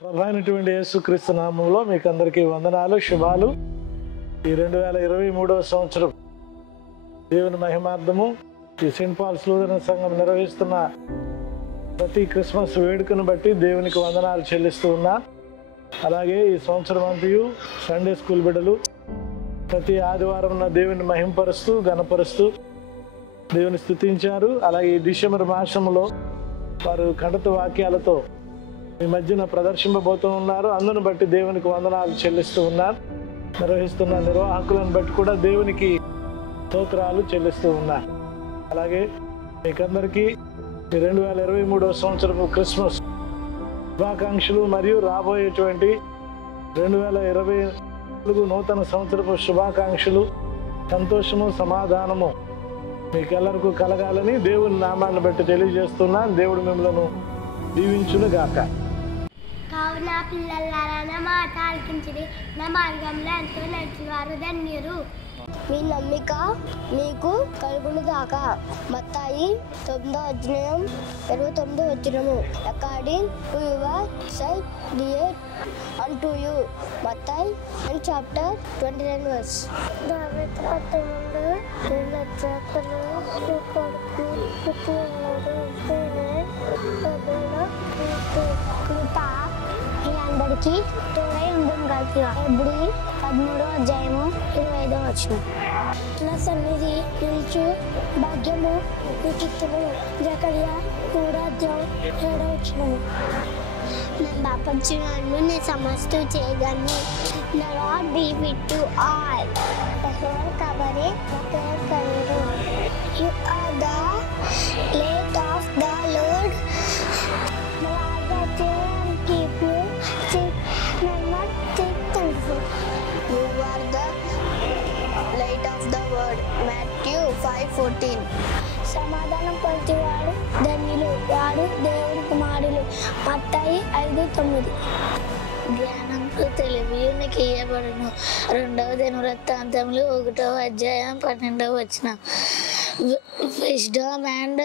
ప్రభువైనటువంటి యేసుక్రీస్తు నామములో మీకు అందరికీ వందనాలు, శుభాలు. ఈ 2023వ సంవత్సరం దేవుని మహిమార్థము ఈ సెయింట్ పాల్స్ లూథరన్ సంఘం నిర్వహిస్తున్న ప్రతి క్రిస్మస్ వేడుకను బట్టి దేవునికి వందనాలు చెల్లిస్తూ ఉన్నా. అలాగే ఈ సంవత్సరం అంతయు సండే స్కూల్ బిడ్డలు ప్రతి ఆదివారం దేవుని మహింపరుస్తూ గణపరుస్తూ దేవుని స్తుతించారు. అలాగే ఈ డిసెంబర్ మాసంలో వారు కంఠత వాక్యాలతో ఈ మధ్యన ప్రదర్శింపబోతూ ఉన్నారు. అందును బట్టి దేవునికి వందనాలు చెల్లిస్తూ ఉన్నారు. నిర్వహిస్తున్న నిర్వాహకులను బట్టి కూడా దేవునికి స్తోత్రాలు చెల్లిస్తూ ఉన్నారు. అలాగే మీకందరికీ ఈ 2023వ సంవత్సరపు క్రిస్మస్ శుభాకాంక్షలు మరియు రాబోయేటువంటి 2024 నూతన సంవత్సరపు శుభాకాంక్షలు, సంతోషము, సమాధానము మీకెల్లరికూ కలగాలని దేవుని నామాన్ని బట్టి తెలియజేస్తున్నాను. దేవుడు మిమ్మల్ని దీవించును గాక. కావున పిల్లలారా నా మాట ఆలకించుడి, నా మార్గంలో ఎంతో నడిచేవారు ధన్యులు. మీ నమ్మిక మీకు కలుగును గాక. మత్తాయి 9:29 according to your sight dear unto you. Matthew and chapter 29 verse. దావీదు అతడు లెక్కలు కొడుకు పుట్టినవాడు కృప మీ అందరికీ తోడై ఉండును గాక. హెబ్రీ 13:25 నా సన్నిధి నిలుచు భాగ్యము నీకిత్తును. జకర్యా 3:7 నేను బాపచ్చున్నాను, నేను సమస్త చేయగలను. The Lord be with you all. కబరే కలరు. You are the light of the Lord. Keep you not thankful. You are the light of the world. Matthew 5:14. సమాధానం పరిచేవాడు ధన్యులు, వాడు దేవుడి కుమారులు. మత్తాయి 5:9. జ్ఞానంకు తెలివికి ఇయ్యబడును. 2వ దినవృత్తాంతములు 1:12 Wisdom and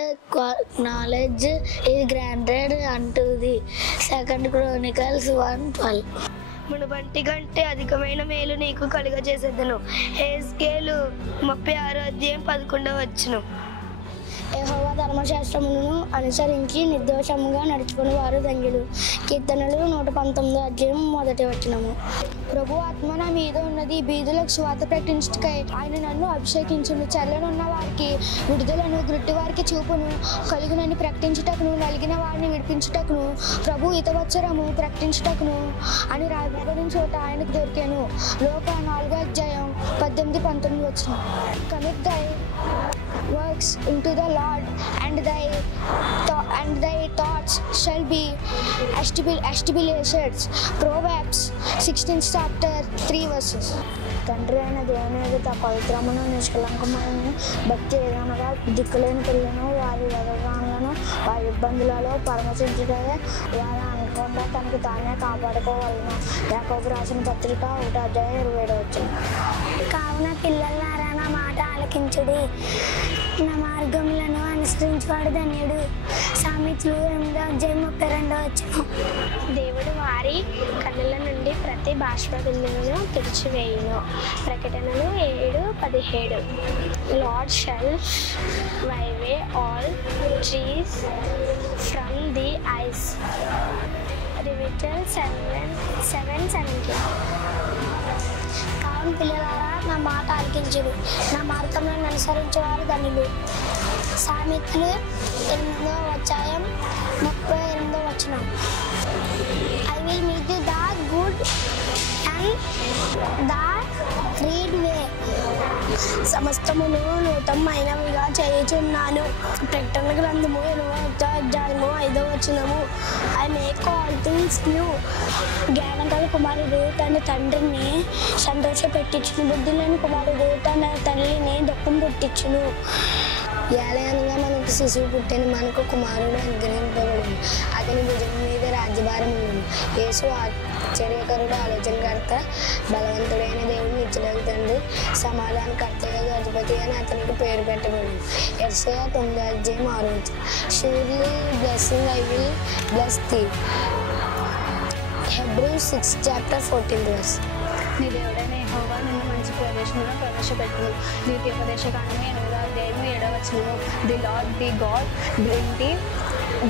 knowledge is granted unto thee. 2 Chronicles 1:12. మునుపటి కంటే అధికమైన మేలు నీకు కలుగజేసేదను. హెజ్కేలు 36:11. యెహోవా ధర్మశాస్త్రములను అనుసరించి నిర్దోషముగా నడుచుకుని వారు ధన్యులు. కీర్తనలు 119:1. ప్రభు ఆత్మ నా మీద ఉన్నది, బీదులకు సువార్త ప్రకటించుటకై ఆయన నన్ను అభిషేకించును. చెల్లనున్న వారికి విడుదలను, గ్రుడ్డి వారికి చూపును కలుగునని ప్రకటించుటకును, నలిగిన వారిని విడిపించుటకును, ప్రభు హితవత్సరము ప్రకటించుటకును అని రాయబడిన చోట ఆయనకు దొరికాను. లోక 4:18-19. కమిట్ దై works into the Lord, and thy thoughts shall be established. Proverbs 16:3 తండ్రి అయిన దేవుని ఎదుట పవిత్రమును నిష్కలంకమైన భక్తి ఏదనగా దిక్కులేని పిల్లను వారి వదగాలను వారి ఇబ్బందులలో పరామర్శించుటే వారు అనుకుంటా తనకు తానే కాపాడుకోవాలను. యాకోబు రాసిన పత్రిక 1:27. కావున పిల్లలారా నా మాట ఆలకించుడి, నా మార్గములను అనుసరించువాడు ధన్యుడు. సామెతలు 8:32. దేవుడు వారి కన్నుల నుండి ప్రతి బాష్ప బిందువును తుడిచివేయును. ప్రకటనలు 7:17. Lord shall wipe away all tears from the eyes. Revelation 7:17. కావున పిల్లలారా నా మాట ఆలకించుడు, నా మార్గములను అనుసరించేవారు ధన్యులు. సామెతలు 8:38. I will meet you the good and the read way. సమస్తమును నూతనమైనవిగా చేయుచున్నాను. ప్రకటన గ్రంథము 8:5. I make all things new. జ్ఞానం గల కుమారుడు తన తండ్రిని సంతోషపెట్టించును, బుద్ధి లేని కుమారుడు తన తల్లిని దుఃఖం పుట్టించును. ఏలయనగా మనకు శిశువు పుట్టిన, మనకు కుమారుడు అనుగ్రహింపబడును. అతని భుజం మీద రాజ్యభారం ఉండను. యేసు ఆశ్చర్యకరుడు, ఆలోచనకర్త, బలవంతుడైన దేవుడు, నిత్యుడగు తండ్రి, సమాధానకర్తగా అధిపతి అని అతనికి పేరు పెట్టబడింది. యెషయా 9:6. Surely blessing I will bless thee. Hebrews 6:14. నీ దేవుడైన యెహోవా నిన్ను మంచి ప్రవేశంలో ప్రవేశపెట్టును. ద్వితీయోపదేశకాండము 8:7. The lord the God bring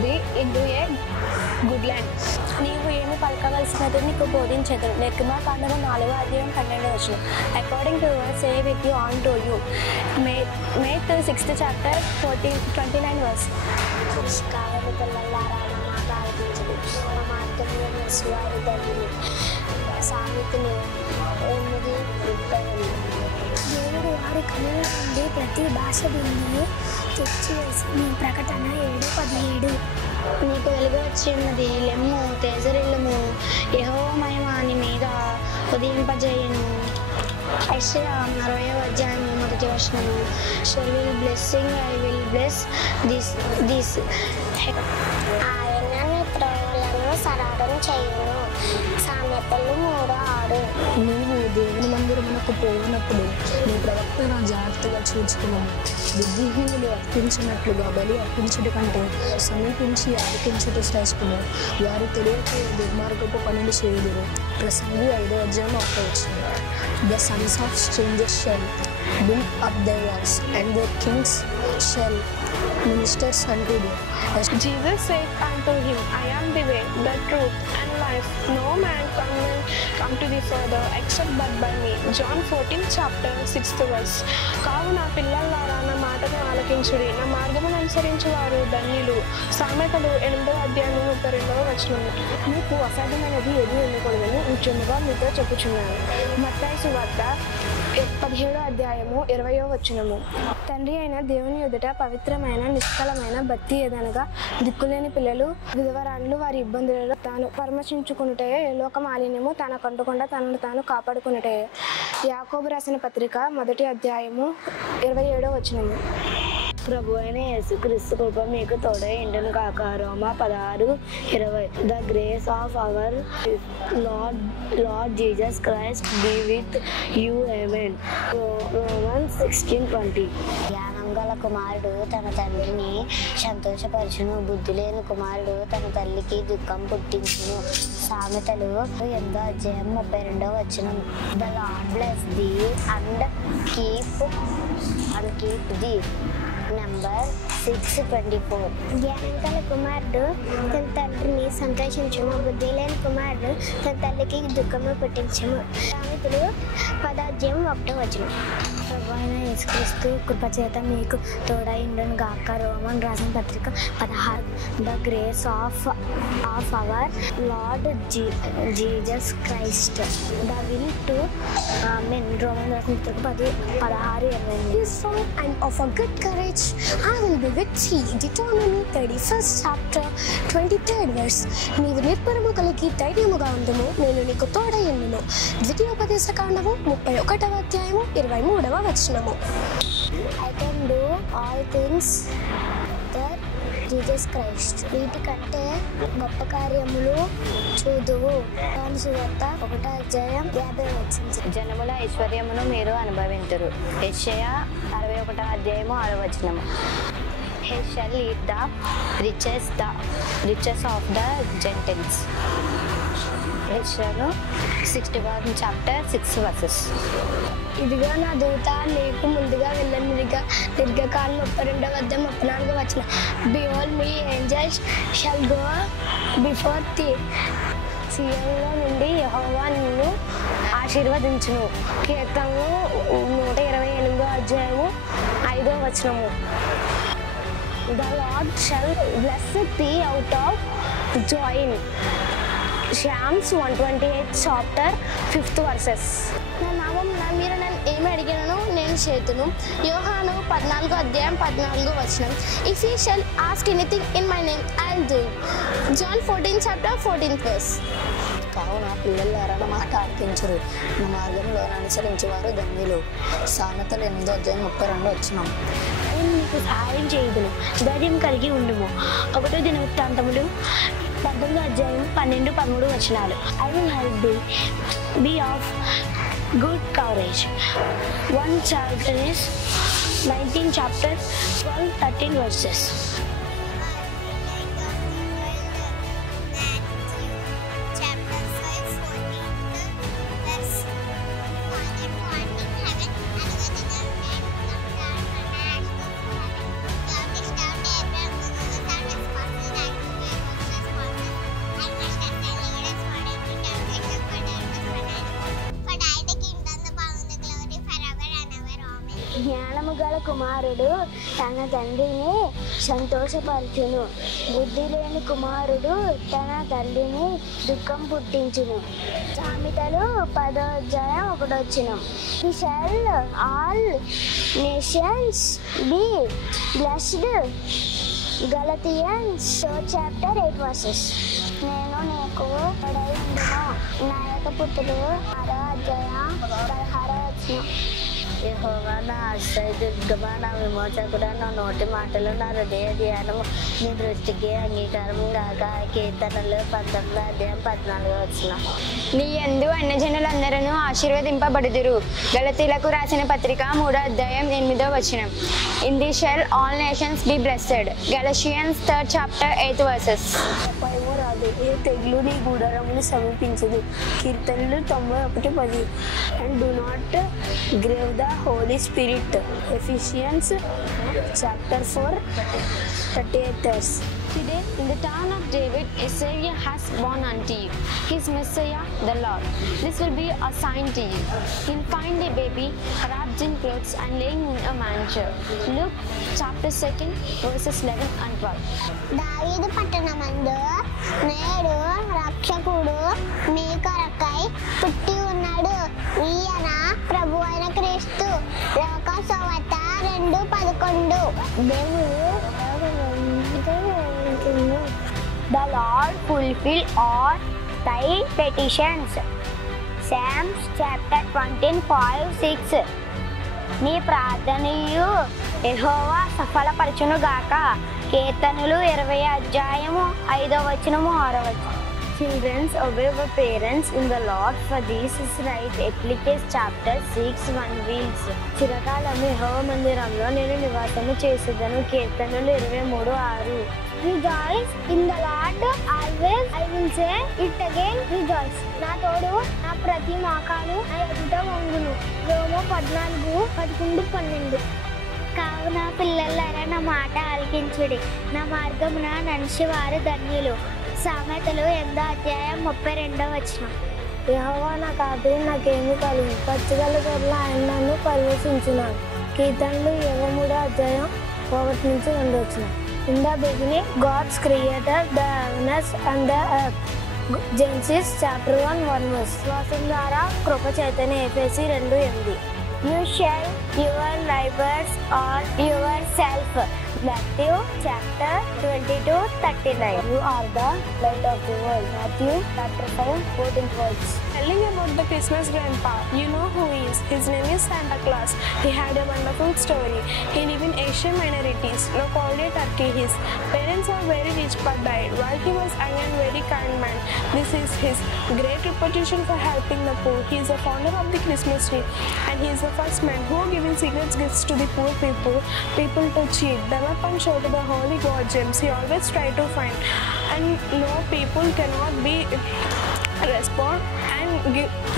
the into a good land. నీవు ఏమి పలకవలసినది నీకు బోధించదు. నిర్గమాకాండము 4:12. According to word say with you on to you. Meth 6th chapter 29. కావలి పిల్లలారా నా మాట ఆలకించుడి. నా మార్గంలో నడుచువారు ధన్యులు. సామెతలు 8:30. దేవుడు వారి కనుల నుండి ప్రతి భాష బిందువు తెచ్చివేసి మీ ప్రకటన 7:17. నీకు వెలుగు వచ్చినది, లెమ్ము తేజరిల్లము, యెహోవా మహిమ నీ మీద ఉదయింపజేయను. యెషయా 60:1. Surely blessing I will bless this. ఆయన నీ త్రోవలను సరళం చేయును. సామెతలు 3:6. నీవు దేవుని మందిరమునకు పోయినప్పుడు నీ ప్రవక్తన జాగ్రత్తగా చూచుకున్నాను. బుద్ధిహీనులు అర్పించినట్లుగా బలి అర్పించుట కంటే సమీపించి ఆలకించుట శ్రేష్టము. వారు తెలియక దుర్మార్గపు పనులు చేయుదురు. ప్రసంగి 5:1. The sons of strangers shall build up their walls, and their kings shall minister unto them. Jesus said unto him, I am the way, the truth, and life. No man come to the Father except but by me. John 14:6. కావున పిల్లలారా నా మాటను ఆలకించుడి, నా మార్గమును అనుసరించు వారు ధన్యులు. సామెతలు 8:32. మీకు అసాధ్యమైనది ఏది ఉండకూడదని నిత్యముగా మీతో చెప్పుచున్నాను. మత్తయి సువార్త 17:20. తండ్రి అయిన దేవుని ఎదుట పవిత్రమైన నిష్కలమైన భక్తి ఏదనగా దిక్కులేని పిల్లలు విధవరాండ్లు వారి ఇబ్బందులలో తాను పరామర్శించుకునుటే, లోక మాలిన్యము తాను కంటకుండా తనను తాను కాపాడుకునుటే. యాకోబు రాసిన పత్రిక 1:27. ప్రభు అయిన యేసుక్రీస్తు కృప మీకు తోడై ఇండును కాక. రోమా 16:20. The grace of our Lord Jesus Christ be with you. Amen. Romans 16:20. జ్ఞానం గల కుమారుడు తన తండ్రిని సంతోషపరచును, బుద్ధి లేని కుమారుడు తన తల్లికి దుఃఖం పుట్టించును. సామెతలు 8:32. The Lord bless thee and keep thee. Number 6:24. జ్ఞానం గల కుమారుడు తన తండ్రిని సంతోషించును, బుద్ధి లేని కుమారుడు తన తల్లికి దుఃఖము పుట్టించును. సామెతలు 10:1. ప్రభు అయిన యేసుక్రీస్తు కృపచేత మీకు తోడైండును గాక. రోమన్ రాసిన పత్రిక 16. The grace of our Lord Jesus Christ, the will to. Amen. Roman రాసిన పత్రిక 16:20. Be strong and of a good courage. I will be with thee. Deuteronomy 31st chapter 23rd verse. నీవు నిర్భరము కలిగి ధైర్యముగా ఉండుము, నేను నీకు తోడైయుండును. ద్వితీయోపదేశకాండము 31:23. I can do all things that Jesus Christ. వీటికంటే గొప్ప కార్యములు చూదువు. యోహాను సువార్త 1:50. జనముల ఐశ్వర్యమును మీరు అనుభవింతురు. యెషయా 61:6. He shall eat the riches of the Gentiles. యెషయా 61 chapter 6 verses. ఇదిగో నా దూత నీకు ముందుగా వెళ్ళను. నిర్గకాండం 32:34. Behold, my angels shall go before thee. సియోనులో నుండి యెహోవా నిన్ను ఆశీర్వదించును. కీర్తనలు 128:5. The Lord shall bless thee out of Zion. Psalms 128 chapter 5th verses. నా నామమున మీరు నన్ను ఏమి అడిగినను నేను చేతును. యోహాను 14:14. If ye shall ask anything in my name, I will do it. John 14 chapter 14th verse. కావున పిల్లలారా నా మాట ఆలకించురు, నా మార్గంలో అనుసరించేవారు ధన్యులు. సామెతలు 8:32. నేను నీకు సహాయం చేయుదును, ధైర్యం కలిగి ఉండుము. 1 దినవృత్తాంతములు 12:12-13. I will help thee. Be of good courage. One chapter is 19 chapter 12-13 verses. జ్ఞానము గల కుమారుడు తన తండ్రిని సంతోషపరచును, బుద్ధి లేని కుమారుడు తన తల్లిని దుఃఖం పుట్టించును. సామెతలు 10:1. He shall all nations be blessed. Galatians 4:8 verses. నేను నీకు తోడై ఉండును. నా యొక్క పుత్రుడు 6:16. యెహోవా నా ఆశ్రయదుర్గమా, నా విమోచకుడా, నా నోటి మాటలు నా హృదయ ధ్యానము నీ దృష్టికి అంగీకారం గాక. కీర్తనలు 19:14. నీ యందు అన్యజనులందరూ ఆశీర్వదింపబడుదురు. గలతీలకు రాసిన పత్రిక 3:8. In thee shall all nations be blessed. Galatians 3:8 verses. రాదు, ఏ తెగులు నీ గూడారమును సమీపించదు. కీర్తనలు 91:10. And do not grieve the Holy Spirit. Ephesians chapter 4:38. Today, in the town of David, a Savior has born unto you. His Messiah, the Lord. This will be a sign to you. You'll find a baby wrapped in clothes and laying in a manger. Luke chapter 2 verses 11 and 12. దావీదు పట్టణమందు నేడు రక్షకుడు మీ కొరకై పుట్టి ఉన్నాడు. ఈయన ప్రభు అయిన క్రీస్తు. లోక సువార్త 2:11. The Lord fulfill all thy petitions. Psalms chapter 25:6. నీ ప్రార్థనయు యెహోవా సఫలపరచును గాక. కీర్తనలు 20:5-6. Children, obey your parents in the Lord, for this is right. Ecclesiastes chapter 6:1. చిరకాలము యెహోవా మందిరంలో నేను నివాసము చేసేదను. కీర్తనలు 23:6. Rejoice in the Lord always. I will say it again, rejoice. నా తోడు నా ప్రతి మోకాలు నా ఎదుట వంగును. రోమా 14:11. కావున పిల్లలారా నా మాట ఆలకించుడి, నా మార్గమున నడిచేవారు ధన్యులు. సామెతలు 8:32. యెహోవా నా కాపరి, నాకేమి కలిగి పచ్చగల గొర్రెల ఆయన నన్ను పరివేశించున్నాడు. కీర్తనలు 23:1-2. In the beginning, God created the heavens and the earth. Genesis chapter 1:1. శ్వాసం ద్వారా కృప Chaitanya ఎఫెసీ 2:8. You shall your neighbors or yourself. Matthew chapter 22:39. You are the light of the world. Matthew chapter 5:14 words. Telling about the Christmas grandpa, you know who he is. His name is Santa Claus. He had a wonderful story. He lived in Asian minorities, now called a Turkey. His parents are very rich but died while he was young and very kind man. This is his great reputation for helping the poor. He is the founder of the Christmas tree, and he is the first man who giving secret gifts to the poor people to cheat them up and show to the holy God gems. He always try to find, and no people cannot be respond and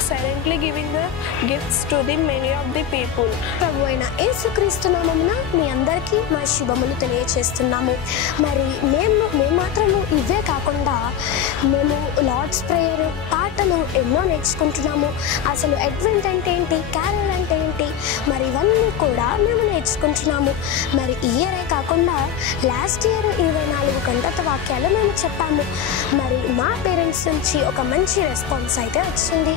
silently giving the gifts to the many of the people. ప్రభు అయిన యేసుక్రీస్తు నామమున మీ అందరికీ మా శుభములు తెలియచేస్తున్నాము. మరి మేము మాత్రము ఇవే కాకుండా మేము లార్డ్స్ ప్రేయర్ పాటలు ఎన్నో నేర్చుకుంటున్నాము. అసలు అడ్వెంట్ అంటే ఏంటి, క్యారల్ అంటే ఏంటి, మరి ఇవన్నీ కూడా మేము నేర్చుకుంటున్నాము. మరి ఈ ఇయరే కాకుండా లాస్ట్ ఇయర్ 24 గంటల వాక్యాలు మేము చెప్పాము. మరి మా పేరెంట్స్ నుంచి ఒక మంచి రెస్పాన్స్ అయితే వచ్చింది.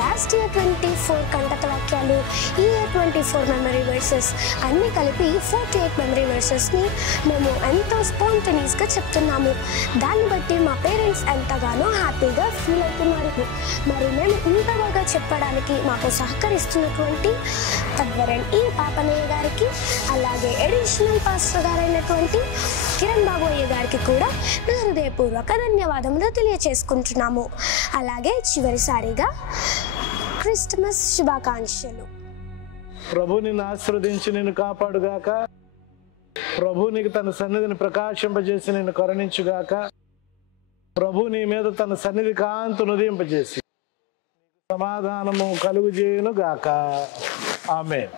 లాస్ట్ ఇయర్ 24 గంటల వాక్యాలు, ఈ ఇయర్ 24 మెమరీ వర్సెస్ అన్నీ కలిపి 48 మెమరీ వర్సెస్ని మేము ఎంతో స్పాంటేనియస్గా చెప్తున్నాము. దాన్ని బట్టి మా పేరెంట్స్ ఎంతగానో హ్యాపీగా ఫీల్ అవుతున్నారు. మరి మేము ఇంత బాగా చెప్పడానికి మాకు సహకరిస్తున్నటువంటి రెవరెండ్ ఈ పాపనయ్య గారికి, అలాగే అడిషనల్ పాస్టర్ గారైనటువంటి కిరణ్ బాబు అయ్య గారికి కూడా నా హృదయపూర్వక ధన్యవాదములు తెలియచేసుకుంటున్నాము. అలాగే చివరిసారిగా క్రిస్మస్ శుభాకాంక్షలు. ప్రభు నిన్ను ఆశీర్వదించి నిన్ను కాపాడుగాక. ప్రభు నీకు తన సన్నిధిని ప్రకాశింపజేసి నిన్ను కరుణించుగాక. ప్రభు నీ మీద తన సన్నిధి కాంతును ఉదయింపజేసి సమాధానము కలుగుజేయును గాక. ఆమేన్.